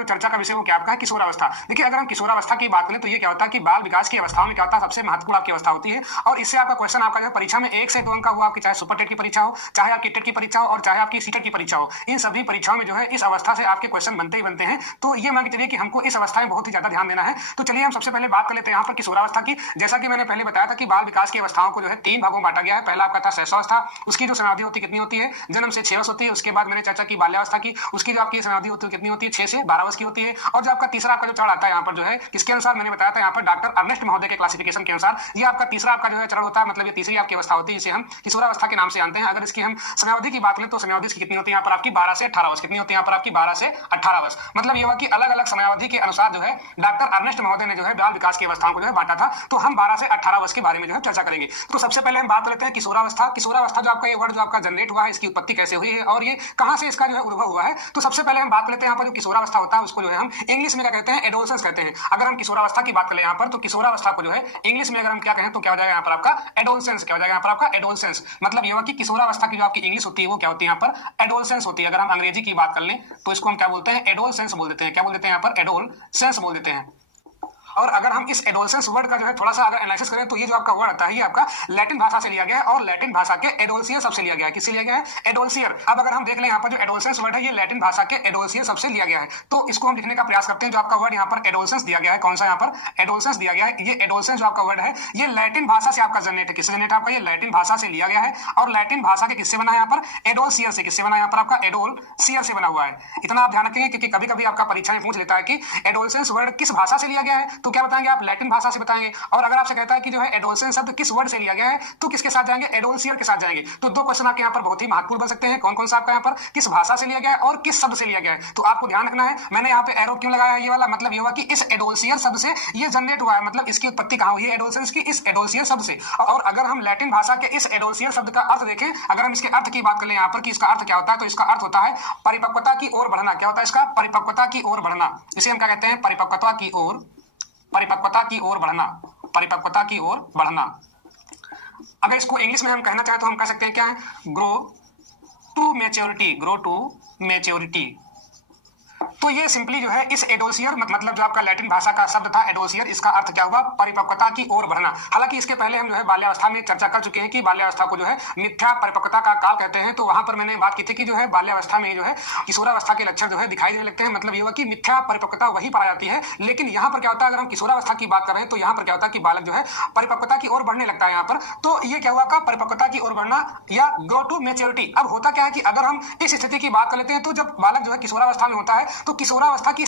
तो चर्चा का विषय वो क्या आपका है, किशोरावस्था। देखिए अगर हम किशोरावस्था की बात करें तो ये क्या होता है कि बाल विकास की अवस्थाओं में क्या होता है, सबसे महत्वपूर्ण आपकी अवस्था होती है। और इससे आपका क्वेश्चन आपका जो परीक्षा में 1 से 2 अंक का हुआ, आपकी चाहे सुपर टेट की परीक्षा हो, चाहे आपकी टेट की परीक्षा हो और चाहे आपकी सीटेट की परीक्षा हो, इन सभी परीक्षाओं में जो है इस अवस्था से आपके क्वेश्चन बनते ही बनते हैं। तो ये मान के चलिए कि हमको इस अवस्था में बहुत ही ज्यादा ध्यान देना है। तो चलिए हम सबसे पहले बात कर लेते हैं यहाँ पर किशोरावस्था की। जैसा कि मैंने पहले बताया था कि बाल विकास की अवस्थाओं को जो है 3 भागों में बांटा गया है। पहला आपका था शैशवावस्था, उसकी जो समयावधि होती कितनी होती है, जन्म से 6 वर्ष होती है। उसके बाद मैंने चर्चा की बाल्यावस्था की, उसकी जो आपकी समयावधि होती है कितनी होती है, 6 से 12 वर्ष की होती है। और जो आपका तीसरा आपका जो चरण आता है यहाँ पर जो है, किसके अनुसार मैंने बताया था यहाँ पर डॉक्टर अर्नेस्ट महोदय के क्लासिफिकेशन के अनुसार, ये आपका तीसरा आपका जो है चरण होता है, मतलब ये तीसरी आपकी अवस्था होती है, इसे हम किशोरावस्था के नाम से जानते हैं। अगर इसकी हम समयावधि की बात करें तो समयावधि इसकी कितनी होती है यहाँ पर आपकी 12 से 18 वर्ष, कितनी होती है यहाँ पर आपकी 12 से 18 वर्ष। मतलब ये हुआ कि अलग अलग समयावधि के अनुसार जो है डॉक्टर अर्नेस्ट महोदय ने जो है बाल विकास की अवस्थाओं को जो है बांटा था। तो हम 12 से 18 वर्ष के बारे में जो है चर्चा करेंगे। तो सबसे पहले हम बात लेते हैं किशोरावस्था। किशोरावस्था जो आपका ये वर्ड जो आपका जनरेट हुआ है, इसकी उत्पत्ति कैसे हुई है और ये कहां से इसका जो है उद्भव हुआ है। तो सबसे पहले हम बात लेते हैं यहाँ पर जो किशोरावस्था होता है उसको जो है हम इंग्लिश में क्या कहते हैं, एडोलसेंस कहते हैं। अगर हम किशोरावस्था की बात करें यहाँ पर तो किशोरावस्था को जो है इंग्लिश में अगर हम क्या कहें तो क्या हो जाएगा यहाँ पर आपका एडोलसेंस, क्या हो जाएगा यहाँ पर आपका एडोलसेंस। मतलब ये हुआ कि किशोरावस्था की जो आपकी इंग्लिश होती है वो क्या होती है यहाँ पर एडोलसेंस होती है। अगर हम अंग्रेजी की बात कर लें तो इसको हम क्या बोलते हैं, एडोलसेंस बोल देते हैं। क्या बोल देते हैं यहाँ पर, एडोलसेंस बोल देते हैं। और अगर हम इस एडोलसेंस वर्ड का जो है थोड़ा सा अगर एनालिसिस करें तो ये जो आपका वर्ड आता है ये आपका लैटिन भाषा से लिया गया है और लैटिन भाषा के एडोल्सियर शब्द से लिया गया है। किससे लिया गया है, एडोल्सियर। अब अगर हम देख लें यहाँ पर जो एडोलसेंस वर्ड है ये लैटिन भाषा के एडोल्सियर शब्द से लिया गया है। तो इसको हम लिखने का प्रयास करते हैं। जो आपका वर्ड यहाँ पर एडोलसेंस दिया गया है, कौन सा यहाँ पर एडोलसेंस दिया गया है, ये एडोलसेंस जो आपका वर्ड है ये लैटिन भाषा से आपका जनरेट है। किससे जनरेट है आपका, ये लैटिन भाषा से लिया गया है। और लैटिन भाषा के किससे बना है यहाँ पर, एडोल्सियर से। किससे बना है यहाँ पर आपका, एडोल्सियर से बना हुआ है। इतना आप ध्यान रखेंगे क्योंकि कभी कभी आपका परीक्षा में पूछ लेता है कि एडोलसेंस वर्ड किस भाषा से लिया गया है, तो क्या बताएंगे आप, लैटिन भाषा से बताएंगे। और अगर आपसे कहता है कि जो है एडोलसेंस शब्द किस वर्ड से लिया गया है तो किसके साथ जाएंगे, एडोल्सियर के साथ जाएंगे। तो दो क्वेश्चन आपके यहाँ पर बहुत ही महत्वपूर्ण बन सकते हैं। कौन कौन सा आपका यहाँ पर, किस भाषा से लिया गया है और किस शब्द से लिया गया है। तो आपको ध्यान रखना है। मैंने यहाँ पे एरो क्यों लगाया है ये वाला, मतलब ये हुआ कि इस एडोल्सियर शब्द से ये जनरेट हुआ है। मतलब इसकी उत्पत्ति कहाँ हुई है, एडोलसेंस की, इस एडोल्सियर शब्द से। और अगर हम लैटिन भाषा के इस एडोल्सियर शब्द का अर्थ देखें, अगर हम इसके अर्थ की बात कर ले यहाँ पर कि इसका अर्थ क्या होता है, तो इसका अर्थ होता है परिपक्वता की ओर बढ़ना। क्या होता है इसका, परिपक्वता की ओर बढ़ना। इसे हम क्या कहते हैं, परिपक्वता की ओर, परिपक्वता की ओर बढ़ना, परिपक्वता की ओर बढ़ना। अगर इसको इंग्लिश में हम कहना चाहें तो हम कह सकते हैं क्या है, grow to maturity, grow to maturity. तो ये सिंपली जो है इस एडोल्सियर मतलब जो आपका लैटिन भाषा का शब्द था एडोल्सियर, इसका अर्थ क्या हुआ, परिपक्वता की ओर बढ़ना। हालांकि इसके पहले हम जो है बाल्यावस्था में चर्चा कर चुके हैं कि बाल्यावस्था को जो है मिथ्या परिपक्वता का काल कहते हैं। तो वहां पर मैंने बात की थी कि जो है बाल्यावस्था में जो है किशोरावस्था के लक्षण जो है दिखाई देने लगते हैं। मतलब ये हुआ कि मिथ्या परिपक्वता वही पाई जाती है। लेकिन यहाँ पर क्या होता है, अगर हम किशोरावस्था की बात कर रहे हैं तो यहाँ पर क्या होता है कि बालक जो है परिपक्वता की ओर बढ़ने लगता है यहाँ पर। तो ये क्या हुआ का, परिपक्वता की ओर बढ़ना या ग्रो टू मैच्योरिटी। अब होता क्या है कि अगर हम इस स्थिति की बात कर लेते हैं तो जब बालक जो है किशोरावस्था में होता है तो किशोरावस्था की